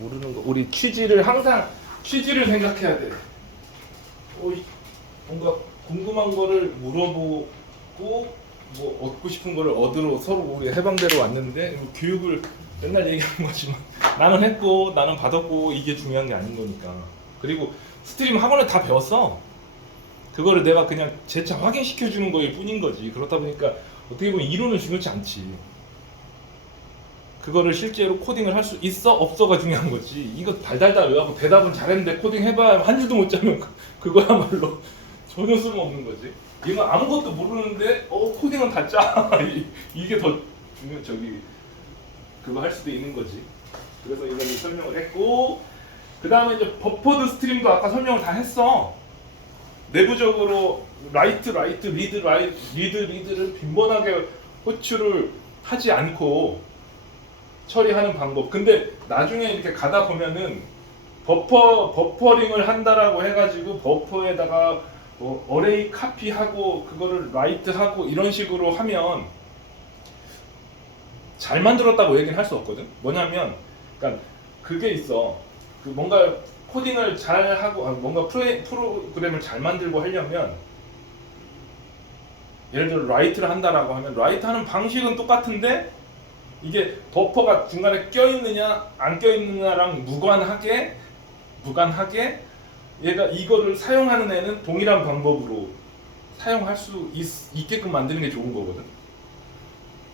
모르는 거. 우리 취지를 항상 취지를 생각해야 돼. 뭔가 궁금한 거를 물어보고 뭐 얻고 싶은 거를 얻으러 서로 우리 해방대로 왔는데 교육을 맨날 얘기하는 거지만 나는 했고 나는 받았고 이게 중요한 게 아닌 거니까. 그리고 스트림 학원을 다 배웠어. 그거를 내가 그냥 재차 확인시켜 주는 거일 뿐인 거지. 그렇다 보니까 어떻게 보면 이론은 중요치 않지. 그거를 실제로 코딩을 할 수 있어 없어가 중요한 거지. 이거 달달달 외우고 대답은 잘했는데 코딩 해봐야 한 줄도 못 짜면 그거야말로 전혀 쓸모없는 거지. 이건 아무것도 모르는데 코딩은 다 짜. 이게 더 중요. 그거 할 수도 있는 거지. 그래서 이거는 설명을 했고, 그 다음에 이제 버퍼드 스트림도 아까 설명을 다 했어. 내부적으로 라이트, 리드를 빈번하게 호출을 하지 않고 처리하는 방법. 근데 나중에 이렇게 가다 보면은 버퍼링을 한다라고 해가지고 버퍼에다가 어레이 카피하고 그거를 라이트하고 이런 식으로 하면 잘 만들었다고 얘기는 할 수 없거든. 뭐냐면, 그러니까 그게 있어. 그 뭔가 코딩을 잘 하고 뭔가 프로그램을 잘 만들고 하려면 예를 들어 라이트를 한다라고 하면 라이트 하는 방식은 똑같은데 이게 버퍼가 중간에 껴있느냐 안 껴있느냐랑 무관하게 얘가 이거를 사용하는 애는 동일한 방법으로 사용할 수 있게끔 만드는 게 좋은 거거든.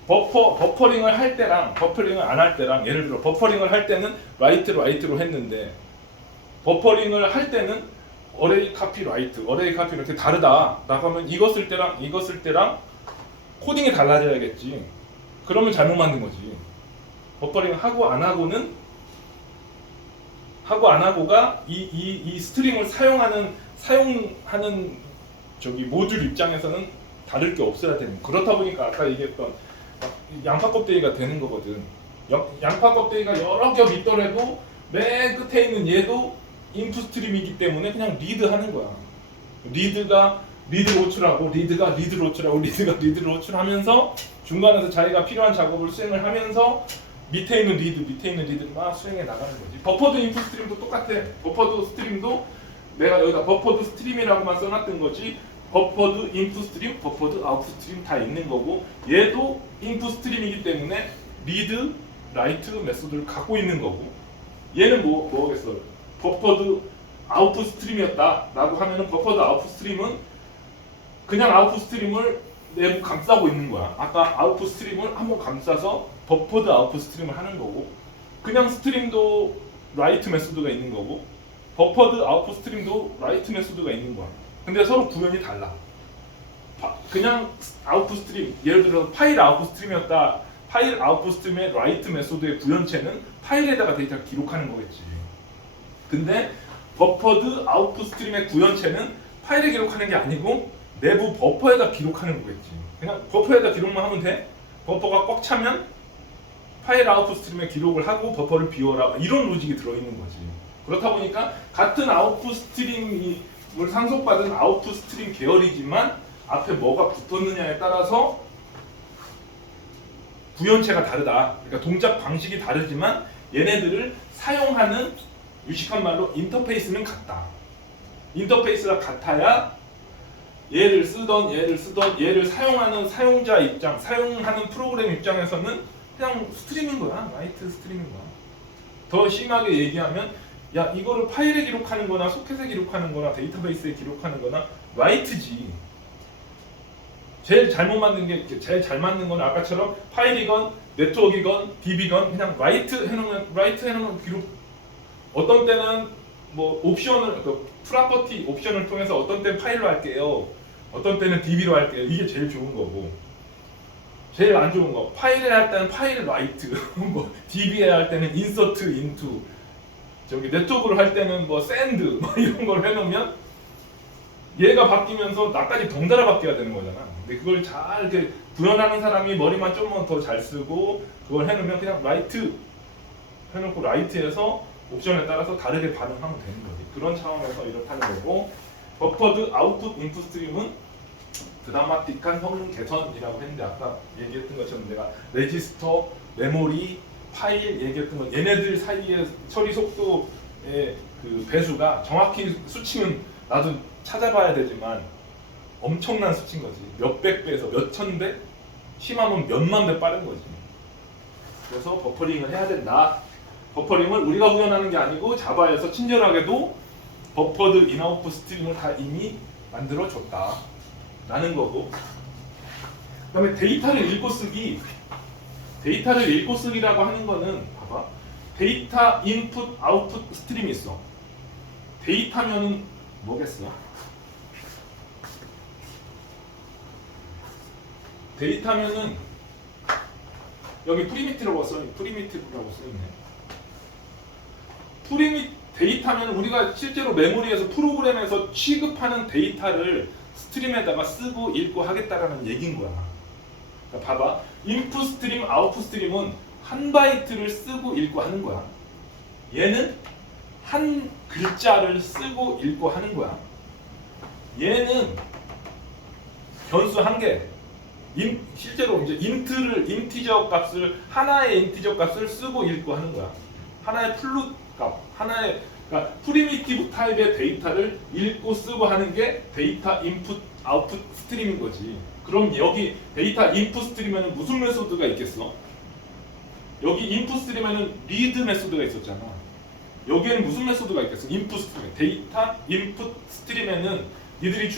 버퍼링을 할 때랑 버퍼링을 안 할 때랑, 예를 들어 버퍼링을 할 때는 라이트로 했는데 버퍼링을 할 때는 어레이 카피 이렇게 다르다 라고 하면 이거 쓸 때랑 코딩이 달라져야겠지. 그러면 잘못 만든 거지. 버퍼링을 하고 안 하고가 이 스트링을 사용하는 모듈 입장에서는 다를 게 없어야 되는. 그렇다 보니까 아까 얘기했던 양파 껍데기가 되는 거거든. 양파 껍데기가 여러 겹 있더라도 맨 끝에 있는 얘도 인풋 스트림이기 때문에 그냥 리드 하는 거야. 리드가 리드를 호출하고 리드가 리드를 호출하면서 중간에서 자기가 필요한 작업을 수행을 하면서 밑에 있는 리드를 막 수행해 나가는 거지. 버퍼드 인풋 스트림도 똑같아. 버퍼드 스트림도 내가 여기다 버퍼드 스트림이라고만 써놨던 거지. 버퍼드 인풋 스트림, 버퍼드 아웃풋 스트림 다 있는 거고, 얘도 인풋 스트림이기 때문에 리드, 라이트 메소드를 갖고 있는 거고, 얘는 뭐겠어? 버퍼드 아웃풋 스트림이었다 라고 하면은 버퍼드 아웃풋 스트림은 그냥 아웃풋 스트림을 내부 감싸고 있는 거야. 아까 아웃풋 스트림을 한번 감싸서 버퍼드 아웃풋 스트림을 하는 거고, 그냥 스트림도 라이트 메소드가 있는 거고, 버퍼드 아웃풋 스트림도 라이트 메소드가 있는 거야. 근데 서로 구현이 달라. 그냥 아웃풋 스트림, 예를 들어서 파일 아웃풋 스트림이었다. 파일 아웃풋 스트림의 라이트 메소드의 구현체는 파일에다가 데이터를 기록하는 거겠지. 근데 버퍼드 아웃풋 스트림의 구현체는 파일에 기록하는 게 아니고 내부 버퍼에다 기록하는 거겠지. 그냥 버퍼에다 기록만 하면 돼. 버퍼가 꽉 차면 파일 아웃풋 스트림에 기록을 하고 버퍼를 비워라, 이런 로직이 들어있는 거지. 그렇다 보니까 같은 아웃풋 스트림을 상속받은 아웃풋 스트림 계열이지만 앞에 뭐가 붙었느냐에 따라서 구현체가 다르다. 그러니까 동작 방식이 다르지만 얘네들을 사용하는, 유식한 말로 인터페이스는 같다. 인터페이스가 같아야 얘를 쓰던 사용하는 사용자 입장, 사용하는 프로그램 입장에서는 그냥 스트림인 거야. 라이트 스트림인 거야. 더 심하게 얘기하면, 야, 이거를 파일에 기록하는 거나 소켓에 기록하는 거나 데이터베이스에 기록하는 거나 라이트지. 제일 잘못 만든 게, 제일 잘 맞는 건 아까처럼 파일이건 네트워크이건 DB건 그냥 라이트 해놓으면 기록. 어떤 때는 뭐 옵션을, 프로퍼티 옵션을 통해서 어떤 때는 파일로 할게요, 어떤 때는 DB로 할게요. 이게 제일 좋은 거고, 제일 안 좋은 거, 파일에 할 때는 파일 라이트, 뭐 DB에 할 때는 인서트 인투, 네트워크를 할 때는 뭐 샌드 이런 걸 해놓으면 얘가 바뀌면서 나까지 덩달아 바뀌어야 되는 거잖아. 근데 그걸 잘 이렇게 구현하는 사람이 머리만 좀만 더 잘 쓰고 그걸 해놓으면 그냥 라이트 해놓고 라이트에서 옵션에 따라서 다르게 반응하면 되는 거지. 그런 차원에서 이렇다는 거고, 버퍼드 아웃풋 인풋 스트림은 드라마틱한 성능 개선이라고 했는데 아까 얘기했던 것처럼 내가 레지스터, 메모리, 파일 얘기했던 건 얘네들 사이의 처리 속도의 그 배수가 정확히 수치는 나도 찾아봐야 되지만 엄청난 수치인 거지. 몇백 배에서 몇천 배, 심하면 몇만 배 빠른 거지. 그래서 버퍼링을 해야 된다. 버퍼링은 우리가 구현하는 게 아니고 자바에서 친절하게도 버퍼드 인아웃풋 스트림을 다 이미 만들어 줬다 라는 거고, 그 다음에 데이터를 읽고 쓰기. 데이터를 읽고 쓰기라고 하는 거는 봐봐, 데이터 인풋 아웃풋 스트림이 있어. 데이터면은 뭐겠어? 데이터면은 여기 프리미티브라고 써있네. 데이터면 우리가 실제로 메모리에서 프로그램에서 취급하는 데이터를 스트림에다가 쓰고 읽고 하겠다라는 얘기인 거야. 그러니까 봐봐, 인풋 스트림, 아웃풋 스트림은 한 바이트를 쓰고 읽고 하는 거야. 얘는 한 글자를 쓰고 읽고 하는 거야. 얘는 변수 한 개. 실제로 이제 인티저 값을, 하나의 인티저 값을 쓰고 읽고 하는 거야. 하나의 플룻 값, 하나의, 그러니까 프리미티브 타입의 데이터를 읽고 쓰고 하는 게 데이터 인풋 아웃풋 스트림인 거지. 그럼 여기 데이터 인풋 스트림에는 무슨 메소드가 있겠어? 여기 인풋 스트림에는 리드 메소드가 있었잖아. 여기에는 무슨 메소드가 있겠어? 인풋 스트림, 데이터 인풋 스트림에는 니들이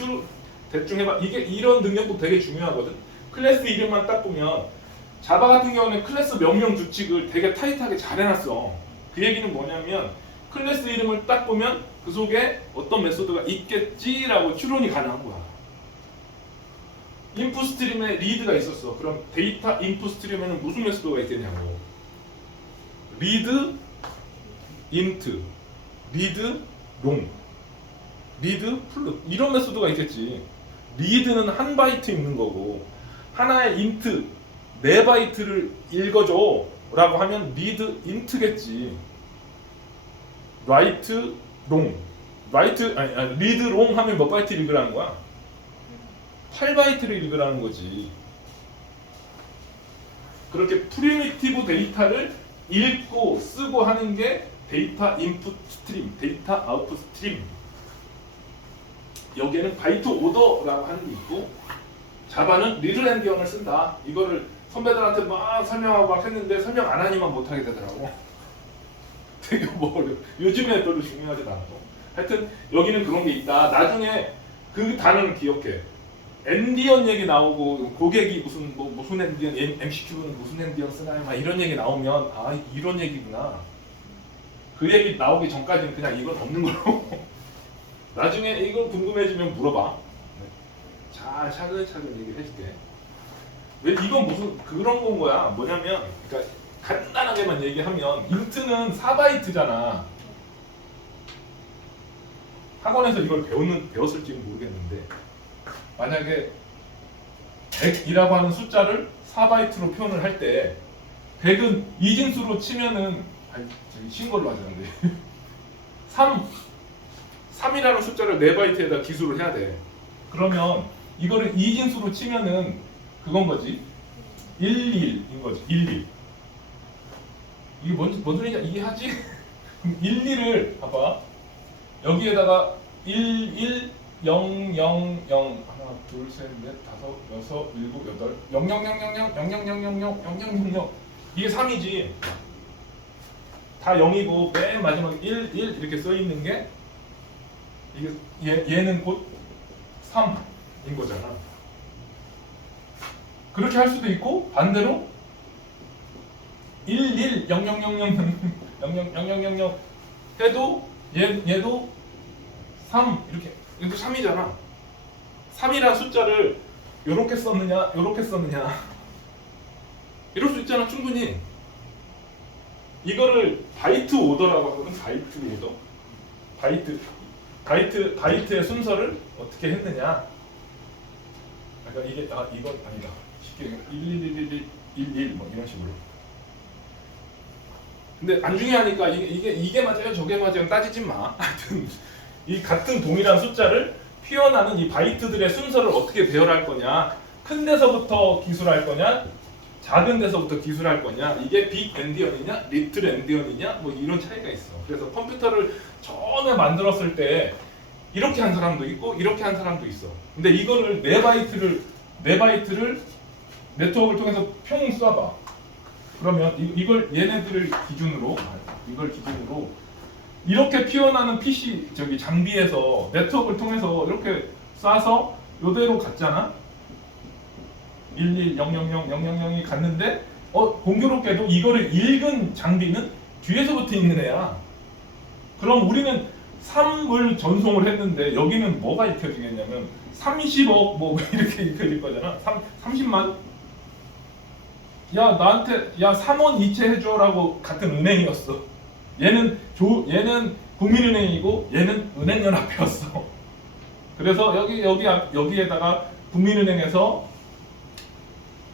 대충 해봐. 이게 이런 능력도 되게 중요하거든. 클래스 이름만 딱 보면 자바 같은 경우는 클래스 명령 규칙을 되게 타이트하게 잘 해놨어. 그 얘기는 뭐냐면 클래스 이름을 딱 보면 그 속에 어떤 메소드가 있겠지라고 추론이 가능한 거야. 인풋 스트림에 리드가 있었어. 그럼 데이터 인풋 스트림에는 무슨 메소드가 있겠냐고. 리드 인트, 리드 롱, 리드 플룻, 이런 메소드가 있겠지. 리드는 한 바이트 읽는 거고, 하나의 인트 4바이트를 읽어줘 라고 하면 리드 인트겠지. 라이트 롱, 리드 롱 하면 몇 바이트 읽으라는 거야? 8바이트를 읽으라는 거지. 그렇게 프리미티브 데이터를 읽고 쓰고 하는 게 데이터 인풋 스트림, 데이터 아웃풋 스트림. 여기에는 바이트 오더라고 하는 게 있고, 자바는 리들 엔디언을 쓴다. 이거를 선배들한테 막 설명하고 막 했는데 설명 안 하니만 못하게 되더라고. 되게 뭐 요즘에 별로 중요하지 않고. 하여튼 여기는 그런 게 있다. 나중에 그 단어를 기억해. 엔디언 얘기 나오고 고객이 무슨 엔디언, MCQ는 무슨 엔디언 쓰나요? 막 이런 얘기 나오면 아 이런 얘기구나. 그 얘기 나오기 전까지는 그냥 이건 없는 걸로. 나중에 이거 궁금해지면 물어봐. 잘 차근차근 얘기해줄게. 왜 이건 무슨 그런 건 거야? 뭐냐면, 그러니까 간단하게만 얘기하면 인트는 4바이트잖아. 학원에서 이걸 배웠을지는 모르겠는데, 만약에 100이라고 하는 숫자를 4바이트로 표현을 할 때 100은 이진수로 치면은 저기 신 걸로 하자는데 3이라는 숫자를 4바이트에다 기수를 해야 돼. 그러면 이거를 이진수로 치면은 그건 거지. 11인 거지. 11. 이게 뭔 소리냐 이해하지? 11을 봐봐. 여기에다가 11 0 0 0 하나 둘 셋 넷 다섯 여섯 일곱 여덟 0 0 0 0 0 0 0 0 0 0 0 0 0 이게 3이지. 다 0이고 맨 마지막에 1 이렇게 써 있는 게 이게 얘는 곧 3인 거잖아. 그렇게 할 수도 있고 반대로 11 0 0 0 0 0 0 0 0 0 해도 얘도 3 이렇게 얘도 3이잖아. 3이라는 숫자를 요렇게 썼느냐 요렇게 썼느냐 이럴 수 있잖아. 충분히. 이거를 바이트 오더라고 하거든. 바이트 오더. 바이트의 순서를 어떻게 했느냐. 그러니까 이게 이건 아니다. 쉽게 111111 뭐 이런 식으로. 근데 안 중요하니까 이게 맞아요 저게 맞아요 따지지 마. 하여튼 이 같은 동일한 숫자를 표현하는 이 바이트들의 순서를 어떻게 배열할 거냐, 큰 데서부터 기술할 거냐, 작은 데서부터 기술할 거냐, 이게 빅 엔디언이냐, 리틀 엔디언이냐, 뭐 이런 차이가 있어. 그래서 컴퓨터를 처음에 만들었을 때 이렇게 한 사람도 있고 이렇게 한 사람도 있어. 근데 이거를 4바이트를 네트워크를 통해서 평 쏴봐. 그러면 이걸 얘네들을 기준으로 이렇게 피어나는 PC 장비에서 네트워크를 통해서 이렇게 쏴서 이대로 갔잖아. 1100000이 갔는데 공교롭게도 이거를 읽은 장비는 뒤에서 붙어 있는 애야. 그럼 우리는 3을 전송을 했는데 여기는 뭐가 읽혀지겠냐면 30억 뭐 이렇게 읽혀질 거잖아. 30만. 야 나한테 3원 이체해줘라고 같은 은행이었어. 얘는 국민은행이고 얘는 은행연합회였어. 그래서 여기에다가 국민은행에서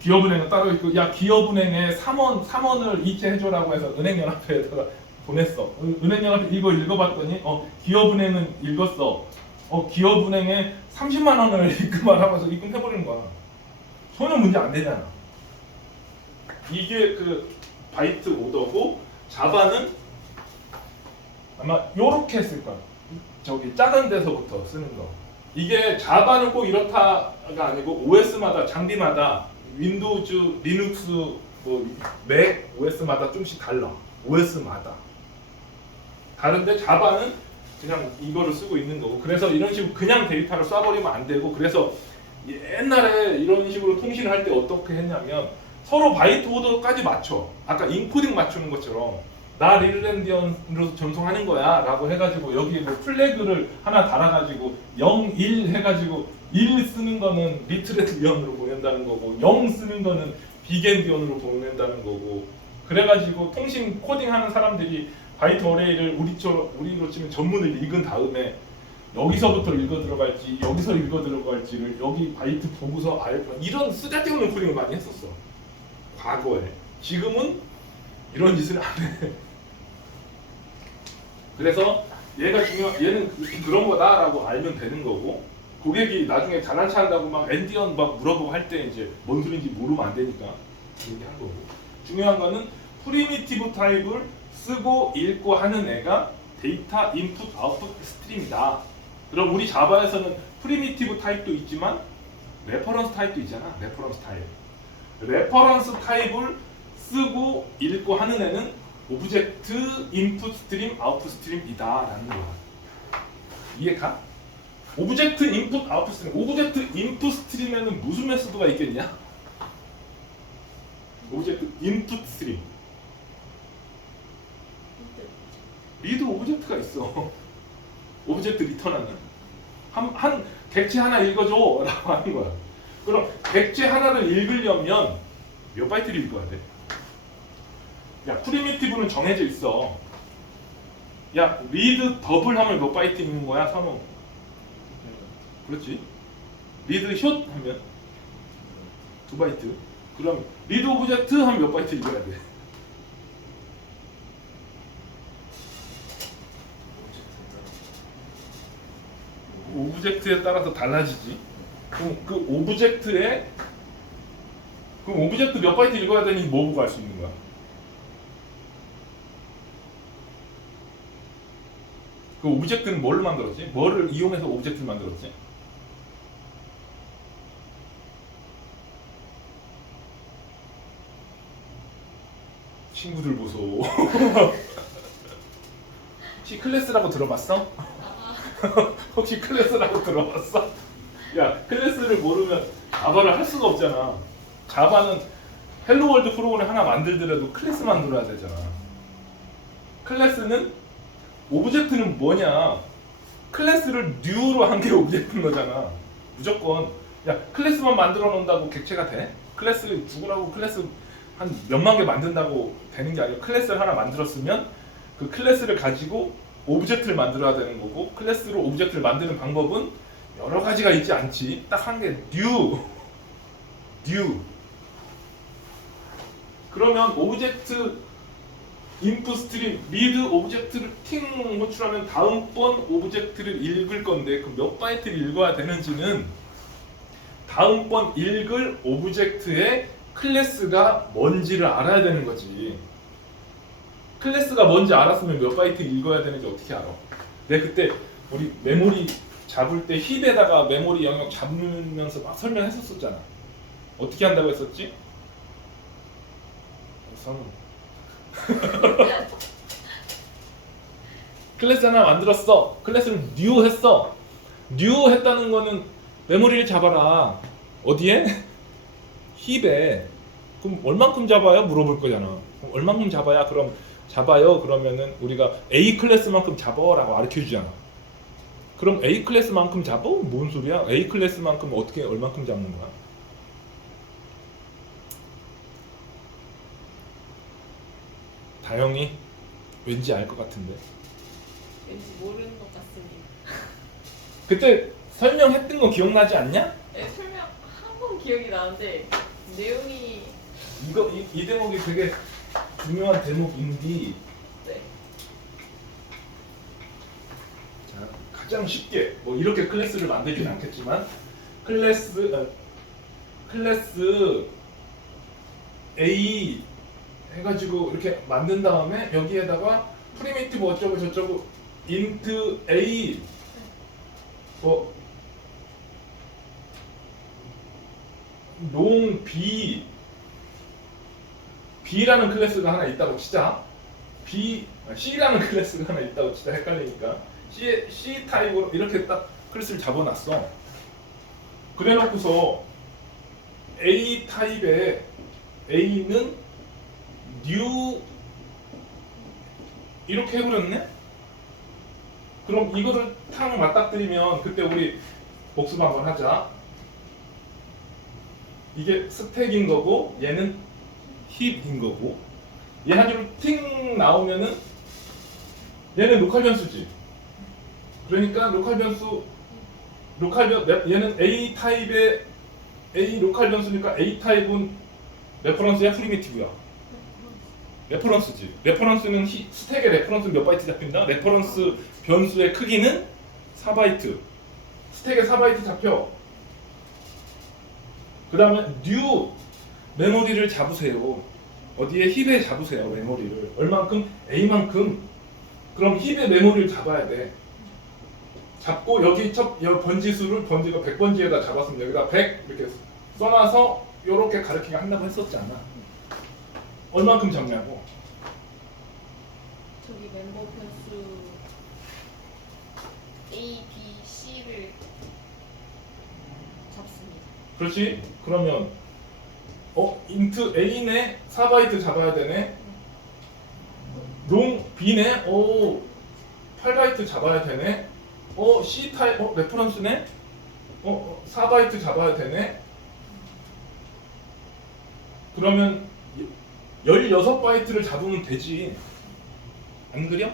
기업은행은 따로 있고 기업은행에 3원을 이체해줘라고 해서 은행연합회에다가 보냈어. 은행연합회 이거 읽어봤더니 기업은행은 읽었어. 기업은행에 30만 원을 입금하라고 입금해버리는 거야. 전혀 문제 안 되잖아. 이게 그 바이트 오더고 자바는 아마 요렇게 했을 거야. 작은 데서부터 쓰는 거. 이게 자바는 꼭 이렇다가 아니고 OS마다 장비마다 윈도우즈, 리눅스, 맥 OS마다 좀씩 달라. OS마다 다른데 자바는 그냥 이거를 쓰고 있는 거고. 그래서 이런 식으로 그냥 데이터를 쏴버리면 안 되고. 그래서 옛날에 이런 식으로 통신을 할 때 어떻게 했냐면 서로 바이트 오더까지 맞춰. 아까 인코딩 맞추는 것처럼 나 리틀엔디언으로 전송하는 거야 라고 해가지고 여기에 플래그를 하나 달아가지고 0, 1 해가지고 1 쓰는 거는 리틀엔디언으로 보낸다는 거고 0 쓰는 거는 빅엔디언으로 보낸다는 거고. 그래가지고 통신 코딩하는 사람들이 바이트 어레이를 우리로 치면 전문을 읽은 다음에 여기서부터 읽어 들어갈지 여기서 읽어 들어갈지를 여기 바이트 보고서 이런 쓰잘데없는 코딩을 많이 했었어 과거에. 지금은 이런 짓을 안 해. 그래서 얘는 그런 거다라고 알면 되는 거고. 고객이 나중에 잘난 체 한다고 막 엔디언 막 물어보고 할 때 이제 뭔 소리인지 모르면 안 되니까 얘기한 거고. 중요한 거는 프리미티브 타입을 쓰고 읽고 하는 애가 데이터 인풋 아웃풋 스트림이다. 그럼 우리 자바에서는 프리미티브 타입도 있지만 레퍼런스 타입도 있잖아. 레퍼런스 타입을 쓰고 읽고 하는 애는 오브젝트 인풋 스트림 아웃풋 스트림이다 라는 거야. 이해가? 오브젝트 인풋 아웃풋 스트림. 오브젝트 인풋 스트림에는 무슨 메소드가 있겠냐? 오브젝트 인풋 스트림. 리드 오브젝트가 있어. 오브젝트 리턴하는 한 객체 하나 읽어줘 라고 하는 거야. 그럼 객체 하나를 읽으려면 몇 바이트를 읽어야 돼? 야 프리미티브는 정해져 있어. 야 리드 더블 하면 몇 바이트 읽는 거야 선호? 그렇지. 리드 숏 하면 2바이트. 그럼 리드 오브젝트 하면 몇 바이트 읽어야 돼? 오브젝트에 따라서 달라지지. 그럼 오브젝트 몇 바이트 읽어야 되니 뭐 보고 알 수 있는 거야? 그 오브젝트는 뭘로 만들었지? 뭐를 이용해서 오브젝트를 만들었지? 친구들 보소. 혹시 클래스라고 들어봤어? 혹시 클래스라고 들어봤어? 야 클래스를 모르면 자바를 할 수가 없잖아. 자바는 헬로월드 프로그램 하나 만들더라도 클래스 만들어야 되잖아. 클래스는 오브젝트는 뭐냐? 클래스를 new로 한 게 오브젝트인 거잖아. 무조건 야 클래스만 만들어 놓는다고 객체가 돼? 클래스 죽으라고 클래스 한 몇만 개 만든다고 되는 게 아니고 클래스를 하나 만들었으면 그 클래스를 가지고 오브젝트를 만들어야 되는 거고 클래스로 오브젝트를 만드는 방법은 여러 가지가 있지 않지. 딱 한 개 new. 그러면 오브젝트 인풋 스트림 리드 오브젝트를 팅 호출하면 다음번 오브젝트를 읽을 건데 그 몇 바이트를 읽어야 되는지는 다음번 읽을 오브젝트의 클래스가 뭔지를 알아야 되는 거지. 클래스가 뭔지 알았으면 몇 바이트 읽어야 되는지 어떻게 알아? 내가 그때 우리 메모리 잡을 때 힙에다가 메모리 영역 잡으면서 막 설명했었잖아. 어떻게 한다고 했었지? 우선 클래스 하나 만들었어. 클래스를 new 했어. new 했다는 거는 메모리를 잡아라. 어디에? 힙에. 그럼 얼만큼 잡아요? 물어볼 거잖아. 그럼 얼만큼 잡아야? 그럼 잡아요. 그러면은 우리가 A 클래스만큼 잡아라고 가르쳐 주잖아. 그럼 A 클래스만큼 잡아? 뭔 소리야? A 클래스만큼 어떻게 얼만큼 잡는 거야? 다영이 왠지 알 것 같은데. 왠지 모르는 것 같습니다. 그때 설명했던 거 기억나지 않냐? 네, 설명 한 번 기억이 나는데 내용이 이 대목이 되게 중요한 대목인데, 네. 자, 가장 쉽게 뭐 이렇게 클래스를 만들진 않겠지만 클래스 A 해가지고 이렇게 만든 다음에 여기에다가 프리미티브 어쩌고 저쩌고 int A 뭐 long B B라는 클래스가 하나 있다고 치자. C라는 클래스가 하나 있다고 치자. 헷갈리니까 C 타입으로 이렇게 딱 클래스를 잡아놨어. 그래놓고서 A 타입의 A는 new 이렇게 해버렸네? 그럼 이거를 탕 맞닥뜨리면 그때 우리 복습 한번 하자. 이게 스택인 거고 얘는 힙인 거고, 얘 한 줄 팅 나오면은 얘는 로컬 변수지. 그러니까 얘는 A 타입의 A 로컬 변수니까 A 타입은 레퍼런스야 프리미티브야? 레퍼런스지. 레퍼런스는 스택의 레퍼런스 몇 바이트 잡힌다? 레퍼런스 변수의 크기는 4바이트. 스택에 4바이트 잡혀. 그 다음에 new 메모리를 잡으세요. 어디에? 힙에 잡으세요. 메모리를 얼만큼? A만큼. 그럼 힙의 메모리를 잡아야 돼. 잡고 여기 번지수를 번지가 100번지에다 잡았으면 여기다 100 이렇게 써놔서 이렇게 가르치게 한다고 했었잖아. 얼만큼 잡냐고. 저기 멤버 변수 A, B, C를 잡습니다. 그렇지? 그러면 int A네 4바이트 잡아야 되네. long B네 8바이트 잡아야 되네. C 타입 레퍼런스네 4바이트 잡아야 되네. 그러면 16바이트를 잡으면 되지. 안 그려?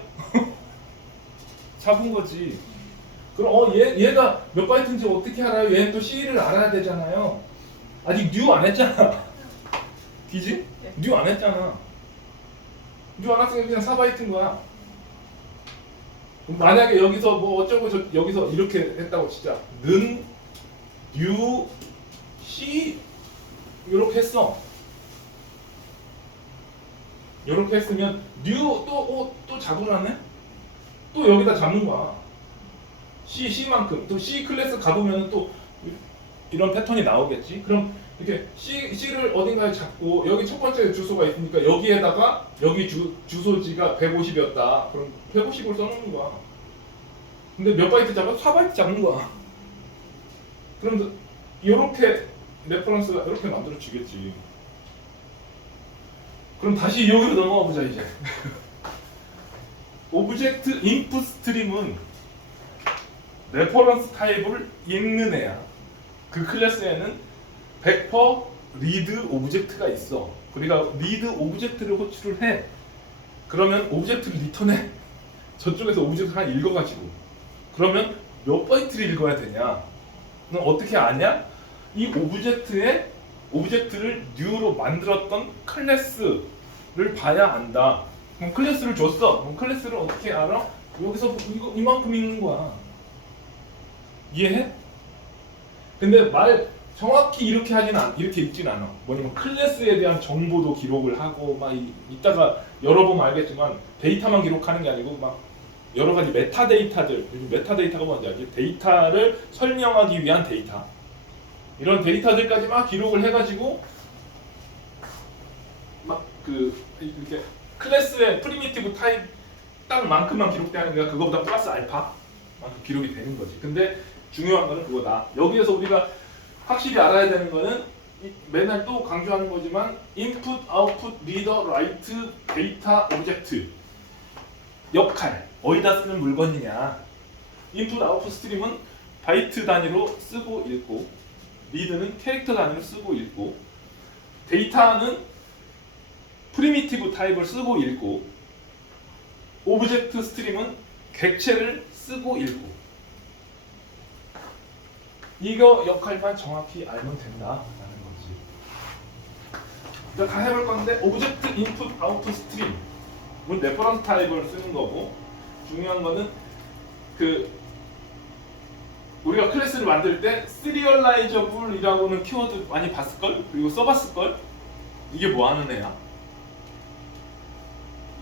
잡은 거지. 그럼 얘가 몇 바이트인지 어떻게 알아요? 얘는 또 C를 알아야 되잖아요. 아직 new 안 했잖아. 디지? 네. new 안 했잖아. new 안 했으니까 그냥 4바이트인 거야. 그럼 만약에 여기서 뭐 어쩌고 여기서 이렇게 했다고 치자. 는 new C 이렇게 했어. 이렇게 했으면 new 또 잡으라네? 또 여기다 잡는 거야. C만큼. 또 C 클래스 가보면 또 이런 패턴이 나오겠지. 그럼 이렇게 C를 어딘가에 잡고 여기 첫 번째 주소가 있으니까 여기에다가 여기 주소지가 150이었다. 그럼 150을 써놓는 거야. 근데 몇 바이트 잡아? 4바이트 잡는 거야. 그럼 이렇게 레퍼런스가 이렇게 만들어 주겠지. 그럼 다시 여기로 넘어가 보자 이제. 오브젝트 인풋 스트림은 레퍼런스 타입을 읽는 애야. 그 클래스에는 100% 리드 오브젝트가 있어. 우리가 리드 오브젝트를 호출을 해. 그러면 오브젝트를 리턴해. 저쪽에서 오브젝트 하나 읽어가지고. 그러면 몇 바이트를 읽어야 되냐? 넌 어떻게 아냐? 이 오브젝트를 new로 만들었던 클래스를 봐야 안다. 그럼 클래스를 줬어. 그럼 클래스를 어떻게 알아? 여기서 이만큼 읽는 거야. 이해해? 근데 정확히 이렇게 읽진 않아. 뭐냐면 클래스에 대한 정보도 기록을 하고 막 이따가 열어보면 알겠지만 데이터만 기록하는 게 아니고 막 여러 가지 메타데이터들, 요즘 메타데이터가 뭔지 알지? 데이터를 설명하기 위한 데이터. 이런 데이터들까지 막 기록을 해가지고 막 이렇게 클래스의 프리미티브 타입 딱 만큼만 기록되는 게 그거보다 플러스 알파 만큼 기록이 되는 거지. 근데 중요한 거는 그거다. 여기에서 우리가 확실히 알아야 되는 거는 맨날 또 강조하는 거지만 인풋, 아웃풋, 리더, 라이트, 데이터, 오브젝트 역할 어디다 쓰는 물건이냐. 인풋, 아웃풋 스트림은 바이트 단위로 쓰고 읽고, 리드는 캐릭터 단위로 쓰고 읽고, 데이터는 프리미티브 타입을 쓰고 읽고, 오브젝트 스트림은 객체를 쓰고 읽고. 이거 역할만 정확히 알면 된다라는 거지. 자, 다 해볼 건데 오브젝트 인풋 아웃풋 스트림은 레퍼런스 타입을 쓰는 거고, 중요한 거는 우리가 클래스를 만들 때 시리얼라이저블이라고는 키워드 많이 봤을걸? 그리고 써봤을걸? 이게 뭐 하는 애야?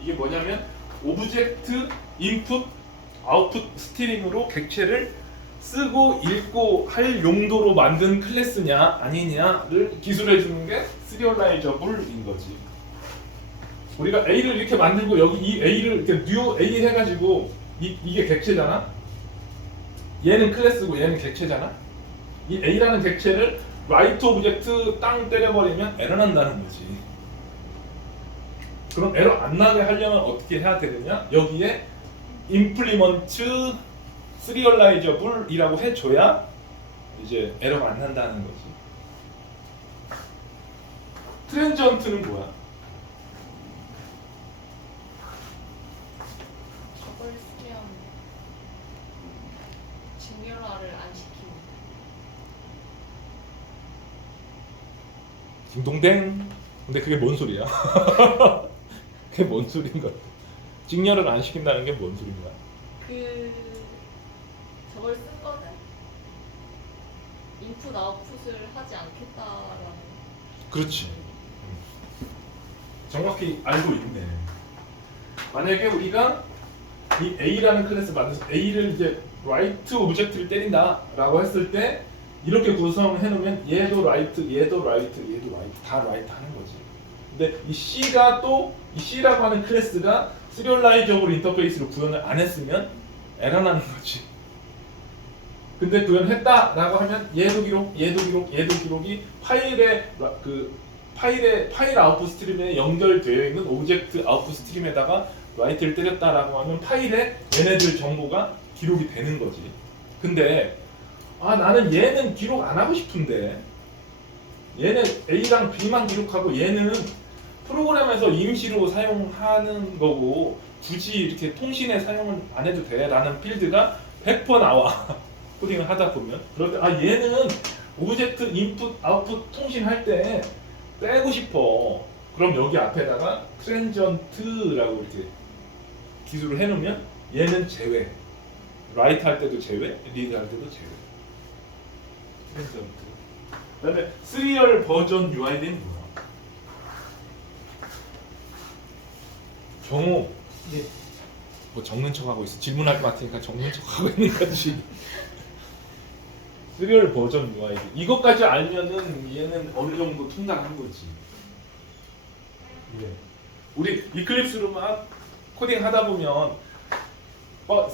이게 뭐냐면 오브젝트 인풋 아웃풋 스트림으로 객체를 쓰고 읽고 할 용도로 만든 클래스냐 아니냐를 기술해 주는 게 시리얼라이저블인 거지. 우리가 A를 이렇게 만들고 여기 이 A를 이렇게 new A 해가지고 이게 객체잖아. 얘는 클래스고 얘는 객체잖아. 이 A라는 객체를 라이트 오브젝트 땅 때려버리면 에러 난다는 거지. 그럼 에러 안 나게 하려면 어떻게 해야 되느냐? 여기에 임플리먼트 시리얼라이저블이라고 해줘야 이제 에러가 안 난다는 거지. 트랜지언트는 뭐야? 저걸 쓰면 직렬화를 안 시키는. 딩동댕. 근데 그게 뭔 소리야? 그게 뭔 소리인 거야? 직렬을 안 시킨다는 게 뭔 소리인가? 저걸 쓴 거는 인풋 아웃풋을 하지 않겠다라는. 그렇지. 정확히 알고 있네. 만약에 우리가 이 A라는 클래스 만들어서 A를 이제 라이트 오브젝트를 때린다라고 했을 때 이렇게 구성해 놓으면 얘도 라이트, 얘도 라이트, 얘도 라이트 다 라이트 하는 거지. 근데 이 C가 또 이 C라고 하는 클래스가 시리얼라이저블 인터페이스로 구현을 안 했으면 에러 나는 거지. 근데 구현했다라고 하면 얘도 기록, 얘도 기록, 얘도 기록이 파일 아웃풋 스트림에 연결되어 있는 오브젝트 아웃풋 스트림에다가 라이트를 때렸다라고 하면 파일에 얘네들 정보가 기록이 되는 거지. 근데 나는 얘는 기록 안 하고 싶은데 얘는 A랑 B만 기록하고 얘는 프로그램에서 임시로 사용하는 거고 굳이 이렇게 통신에 사용을 안 해도 돼 라는 필드가 100% 나와. 코딩을 하다 보면 그럴 때 얘는 오브젝트 인풋 아웃풋 통신할 때 빼고 싶어. 그럼 여기 앞에다가 트랜지언트라고 이렇게 기술을 해놓으면 얘는 제외. 라이트 할 때도 제외, 리드 할 때도 제외. 트랜지언트. 그다음에 시리얼 버전 UID는 뭐야? 경호. 뭐 적는 척하고 있어. 질문할 것 같으니까 적는 척하고 있는 거지. 시리얼 버전 UID. 이것까지 알면은 얘는 어느 정도 통달한 거지. 예. 우리 이클립스로 막 코딩 하다 보면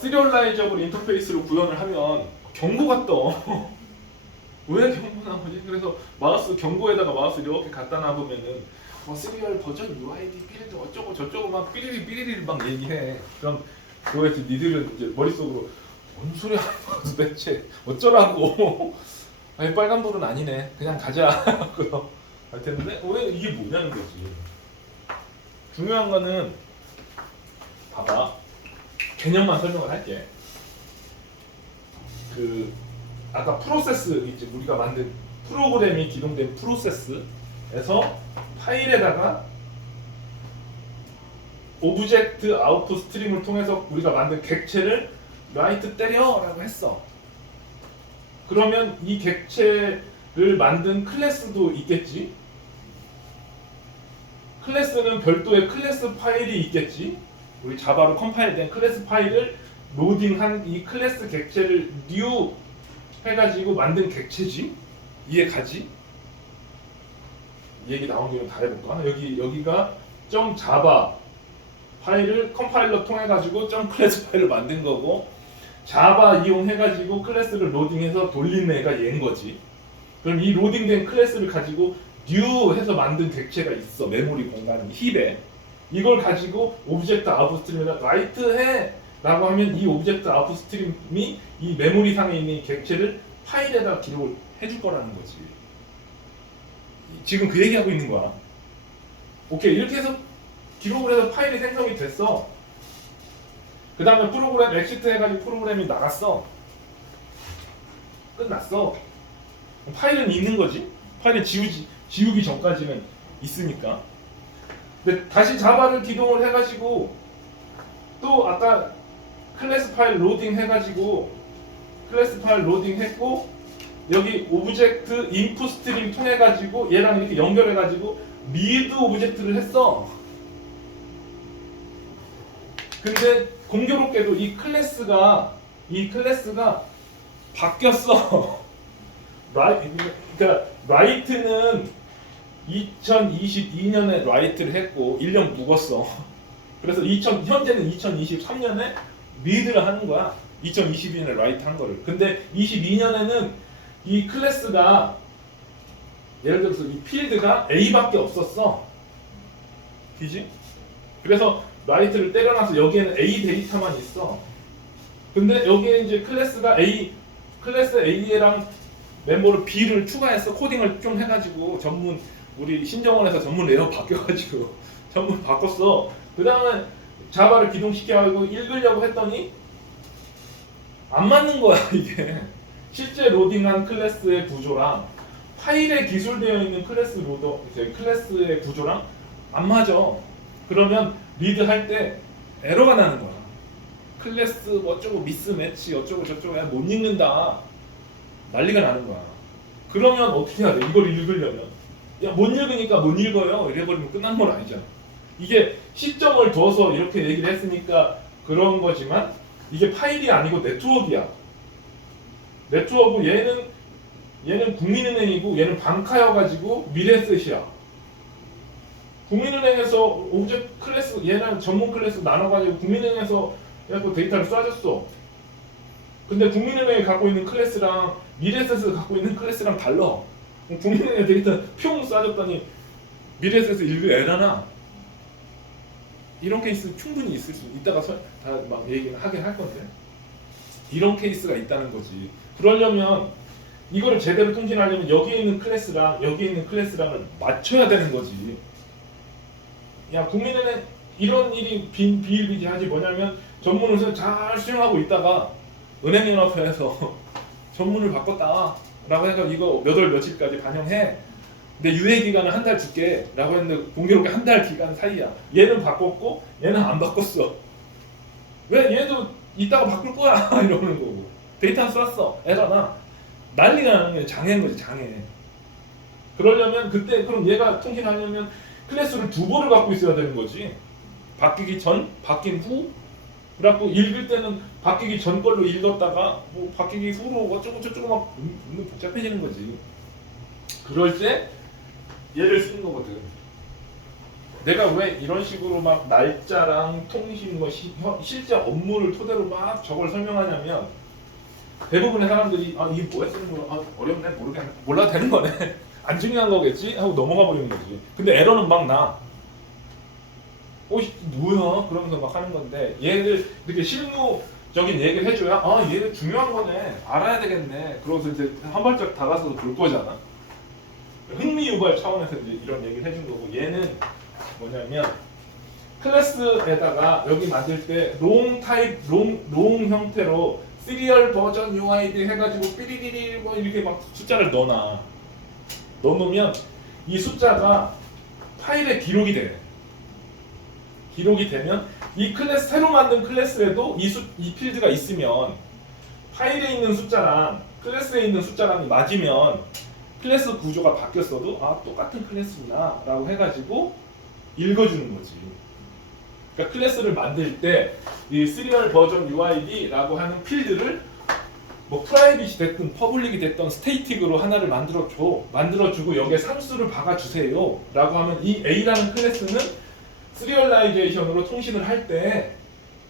시리얼라이저블 인터페이스로 구현을 하면 경고가 떠. 왜 경고 나오지? 그래서 마우스 경고에다가 마우스 이렇게 갖다 놔보면은 시리얼 버전 UID 필드 어쩌고 저쩌고 막 삐리리 막 얘기해. 그럼 그거에서 니들은 이제 머릿속으로 뭔 소리 하는 거야 도대체 어쩌라고. 아니 빨간불은 아니네 그냥 가자. 그럼 할 텐데 왜 이게 뭐냐는 거지. 중요한 거는 봐봐. 개념만 설명을 할게. 아까 프로세스 이제 우리가 만든 프로그램이 기동된 프로세스에서 파일에다가 오브젝트 아웃풋 스트림을 통해서 우리가 만든 객체를 라이트 때려라고 했어. 그러면 이 객체 만든 클래스도 있겠지. 클래스는 별도의 클래스 파일이 있겠지. 우리 자바로 컴파일된 클래스 파일을 로딩한 이 클래스 객체를 new 해가지고 만든 객체지. 이해 가지? 이 얘기 나온 김에 다 해볼까? 여기가 .java 파일을 컴파일러 통해 가지고 .클래스 파일을 만든 거고, 자바 이용해 가지고 클래스를 로딩해서 돌린 애가 얘인 거지. 그럼 이 로딩된 클래스를 가지고 new 해서 만든 객체가 있어. 메모리 공간 힙에. 이걸 가지고 오브젝트 아웃스트림에다 라이트 해 라고 하면 이 오브젝트 아웃스트림이 이 메모리 상에 있는 이 객체를 파일에다 기록을 해줄 거라는 거지. 지금 그 얘기하고 있는 거야. 오케이, 이렇게 해서 기록을 해서 파일이 생성이 됐어. 그 다음에 프로그램 엑시트 해가지고 프로그램이 나갔어. 끝났어. 파일은 있는 거지. 파일은 지우기 전까지는 있으니까. 근데 다시 자바를 기동을 해가지고 또 아까 클래스 파일 로딩 해가지고 클래스 파일 로딩 했고, 여기 오브젝트 인풋 스트림 통해 가지고 얘랑 이렇게 연결해 가지고 리드 오브젝트를 했어. 근데 공교롭게도 이 클래스가 바뀌었어. 그러니까 라이트는 2022년에 라이트를 했고 1년 묵었어. 그래서 현재는 2023년에 리드를 하는 거야. 2022년에 라이트 한 거를. 근데 22년에는 이 클래스가 예를 들어서 이 필드가 A밖에 없었어. 그지? 그래서 라이트를 때려놔서 여기에는 A 데이터만 있어. 근데 여기에 이제 클래스 A랑 멤버를 B를 추가해서 코딩을 좀 해가지고 우리 신정원에서 전문 레이어 바뀌어가지고 전문 바꿨어. 그 다음에 자바를 기동시켜가지고 읽으려고 했더니 안 맞는 거야 이게. 실제 로딩한 클래스의 구조랑 파일에 기술되어 있는 클래스의 구조랑 안 맞아. 그러면 리드 할 때 에러가 나는 거야. 클래스 어쩌고 미스매치 어쩌고 저쩌고 못 읽는다. 난리가 나는 거야. 그러면 어떻게 해야 돼? 이걸 읽으려면 못 읽으니까 못 읽어요. 이래버리면 끝난 건 아니잖아. 이게 시점을 둬서 이렇게 얘기를 했으니까 그런 거지만 이게 파일이 아니고 네트워크야. 네트워크 얘는 국민은행이고 얘는 방카여가지고 미래셋이야. 국민은행에서 오브젝트 클래스 얘는 전문 클래스 나눠가지고 국민은행에서 해갖고 데이터를 쏴줬어. 근데 국민은행이 갖고 있는 클래스랑 미래셋을 갖고 있는 클래스랑 달라. 국민은행 데이터 평 쏴줬더니 미래셋을 읽을 에러나. 이런 케이스 충분히 있을 수 이따가 막 얘기를 하긴 할 건데 이런 케이스가 있다는 거지. 그러려면 이거를 제대로 통신하려면 여기에 있는 클래스랑 여기에 있는 클래스랑을 맞춰야 되는 거지. 야, 국민은행 이런 일이 비일비재하지. 뭐냐면 전문을 잘 수행하고 있다가 은행연합회에서 전문을 바꿨다 라고 해서 이거 몇 월 며칠까지 반영해. 근데 유예 기간은 한 달 줄게 라고 했는데 공교롭게 한 달 기간 사이야. 얘는 바꿨고 얘는 안 바꿨어. 왜? 얘도 이따가 바꿀 거야 이러는 거고. 데이터 쐈어. 에러나. 난리가 나는 게 장애인 거지, 장애. 그러려면 그때 그럼 얘가 통신하려면 클래스를 두 번을 갖고 있어야 되는 거지. 바뀌기 전, 바뀐 후. 그래갖고 읽을 때는 바뀌기 전 걸로 읽었다가 뭐 바뀌기 후로 어쩌고 저쩌고 막 너무 복잡해지는 거지. 그럴 때 얘를 쓰는 거거든. 내가 왜 이런 식으로 막 날짜랑 통신 뭐 실제 업무를 토대로 막 저걸 설명하냐면 대부분의 사람들이 이게 뭐에 쓰는 거야? 어렵네, 모르겠네, 몰라도 되는 거네. 안 중요한 거겠지? 하고 넘어가 버리는 거지. 근데 에러는 막 나. 뭐야? 그러면서 막 하는 건데 얘를 이렇게 실무적인 얘기를 해줘야 얘가 중요한 거네, 알아야 되겠네. 그러고서 이제 한 발짝 다가서서 볼 거잖아. 흥미 유발 차원에서 이제 이런 얘기를 해준 거고, 얘는 뭐냐면 클래스에다가 여기 만들 때 롱 형태로 시리얼 버전 UID 해가지고 삐리리리 뭐 이렇게 막 숫자를 넣어놓으면 이 숫자가 파일에 기록이 돼. 기록이 되면 이 클래스 새로 만든 클래스에도 이 필드가 있으면 파일에 있는 숫자랑 클래스에 있는 숫자랑 맞으면 클래스 구조가 바뀌었어도 아 똑같은 클래스구나 라고 해가지고 읽어주는 거지. 그러니까 클래스를 만들 때 이 시리얼 버전 UID라고 하는 필드를 뭐 프라이빗이 됐든 퍼블릭이 됐든 스테이틱으로 하나를 만들어주고 여기에 상수를 박아주세요 라고 하면 이 A라는 클래스는 시리얼라이제이션으로 통신을 할 때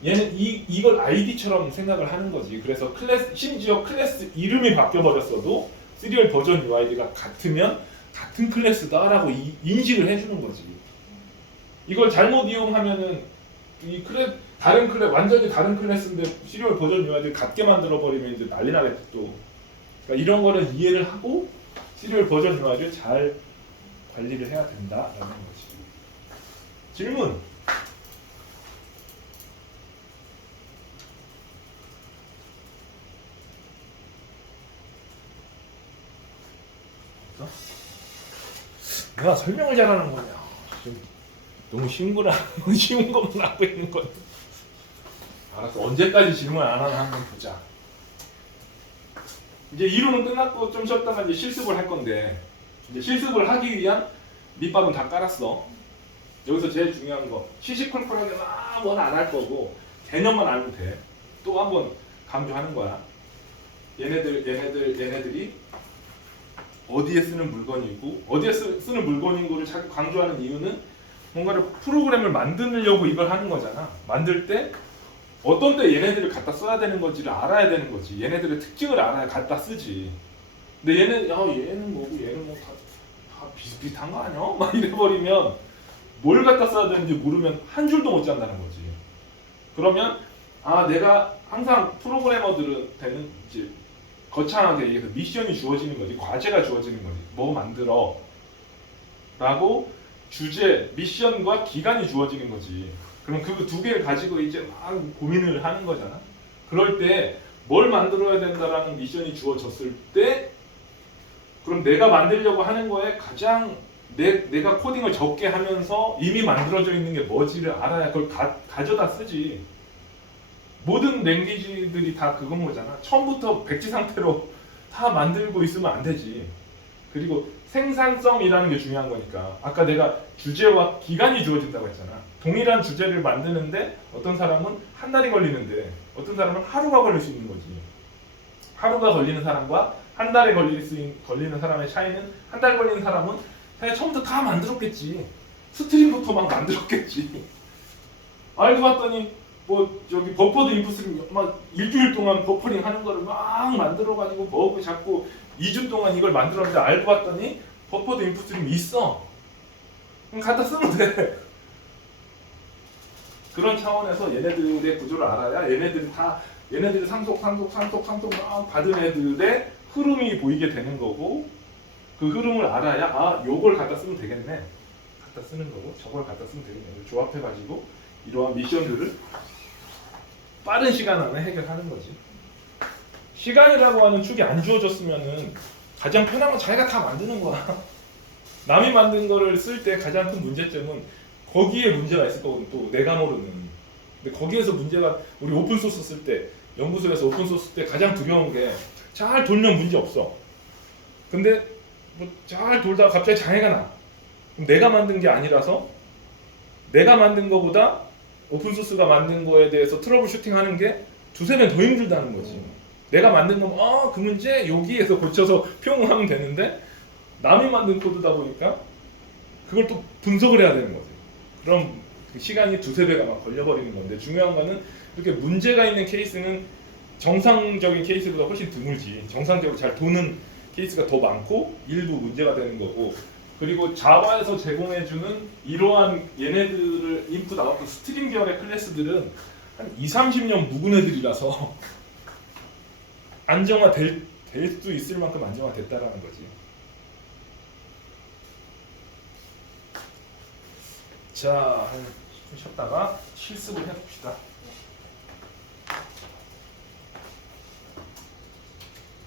얘는 이걸 ID처럼 생각을 하는 거지. 그래서 심지어 클래스 이름이 바뀌어버렸어도 시리얼 버전 UID가 같으면 같은 클래스다라고 인식을 해주는 거지. 이걸 잘못 이용하면은 완전히 다른 클래스인데 시리얼 버전 UID 같게 만들어 버리면 이제 난리 나겠지 또. 그러니까 이런 거를 이해를 하고 시리얼 버전 UID를 잘 관리를 해야 된다라는 거지. 질문. 내가 설명을 잘하는 거냐? 너무 쉬운 거라 쉬운 것만 하고 있는 거야. 알았어. 언제까지 질문 안 하나 한번 보자. 이제 이론은 끝났고 좀 쉬었다가 이제 실습을 할 건데 이제 실습을 하기 위한 밑밥은 다 깔았어. 여기서 제일 중요한 거 시시콜콜하게 막 뭐는 안 할 거고 개념만 알면 돼. 또 한번 강조하는 거야. 얘네들이 어디에 쓰는 물건이고 어디에 쓰는 물건인 거를 자꾸 강조하는 이유는 뭔가를 프로그램을 만들려고 이걸 하는 거잖아. 만들 때 어떤 때 얘네들을 갖다 써야 되는 건지를 알아야 되는 거지. 얘네들의 특징을 알아야 갖다 쓰지. 근데 얘는 뭐고 얘는 뭐 다 비슷비슷한 거 아니야? 막 이래버리면 뭘 갖다 써야 되는지 모르면 한 줄도 못 짠다는 거지. 그러면 내가 항상 프로그래머들은 되는 이제 거창하게 얘기해서 미션이 주어지는 거지. 과제가 주어지는 거지. 뭐 만들어 라고 주제, 미션과 기간이 주어지는 거지. 그럼 그 두 개를 가지고 이제 막 고민을 하는 거잖아. 그럴 때 뭘 만들어야 된다라는 미션이 주어졌을 때 그럼 내가 만들려고 하는 거에 가장 내가 코딩을 적게 하면서 이미 만들어져 있는 게 뭐지를 알아야 그걸 가져다 쓰지. 모든 랭귀지들이 다 그건 거잖아. 처음부터 백지 상태로 다 만들고 있으면 안 되지. 그리고 생산성이라는 게 중요한 거니까. 아까 내가 주제와 기간이 주어진다고 했잖아. 동일한 주제를 만드는데 어떤 사람은 한 달이 걸리는데 어떤 사람은 하루가 걸릴 수 있는 거지. 하루가 걸리는 사람과 한 달에 걸리는 사람의 차이는 한 달 걸리는 사람은 그냥 처음부터 다 만들었겠지. 스트링부터 막 만들었겠지. 알고 봤더니 저기 버퍼드 인풋을 막 일주일 동안 버퍼링 하는 거를 막 만들어가지고 버그 잡고 2주 동안 이걸 만들었는데 알고 봤더니 버퍼드 인풋이 있어. 그럼 갖다 쓰면 돼. 그런 차원에서 얘네들의 구조를 알아야 얘네들이 상속 막 받은 애들의 흐름이 보이게 되는 거고 그 흐름을 알아야 요걸 갖다 쓰면 되겠네. 갖다 쓰는 거고 저걸 갖다 쓰면 되겠네. 조합해가지고 이러한 미션들을 빠른 시간 안에 해결하는 거지. 시간이라고 하는 축이 안 주어졌으면은 가장 편한 건 자기가 다 만드는 거야. 남이 만든 거를 쓸 때 가장 큰 문제점은 거기에 문제가 있을 거거든. 또 내가 모르는. 근데 거기에서 문제가 우리 오픈소스 쓸 때 연구소에서 오픈소스 쓸 때 가장 두려운 게 잘 돌면 문제 없어. 근데 잘 돌다가 갑자기 장애가 나. 그럼 내가 만든 게 아니라서 내가 만든 거보다 오픈소스가 만든 거에 대해서 트러블 슈팅하는 게 두세 배 더 힘들다는 거지. 내가 만든 거면 그 문제 여기에서 고쳐서 표현하면 되는데 남이 만든 코드다 보니까 그걸 또 분석을 해야 되는 거지. 그럼 그 시간이 두세 배가 막 걸려버리는 건데 중요한 거는 이렇게 문제가 있는 케이스는 정상적인 케이스보다 훨씬 드물지. 정상적으로 잘 도는 케이스가 더 많고 일도 문제가 되는 거고 그리고 자바에서 제공해주는 이러한 얘네들을 인풋 아웃풋 스트림 계열의 클래스들은 한 20-30년 묵은 애들이라서 안정화될 수 있을 만큼 안정화됐다라는 거지. 자, 한 10분 쉬었다가 실습을 해봅시다.